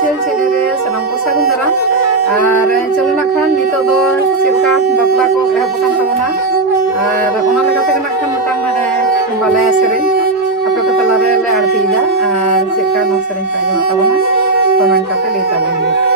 official channel रे सनम को सागुन दाराम और चलो ना खान नितो दो चिरका बापला को एहब कान ताबना और ओना लगाते ना खान मतंग बाले सेरेन आपे को तला रे ले आरती जा और चिरका नो सेरेन का जो ताबना कमेंट करते ले ताबना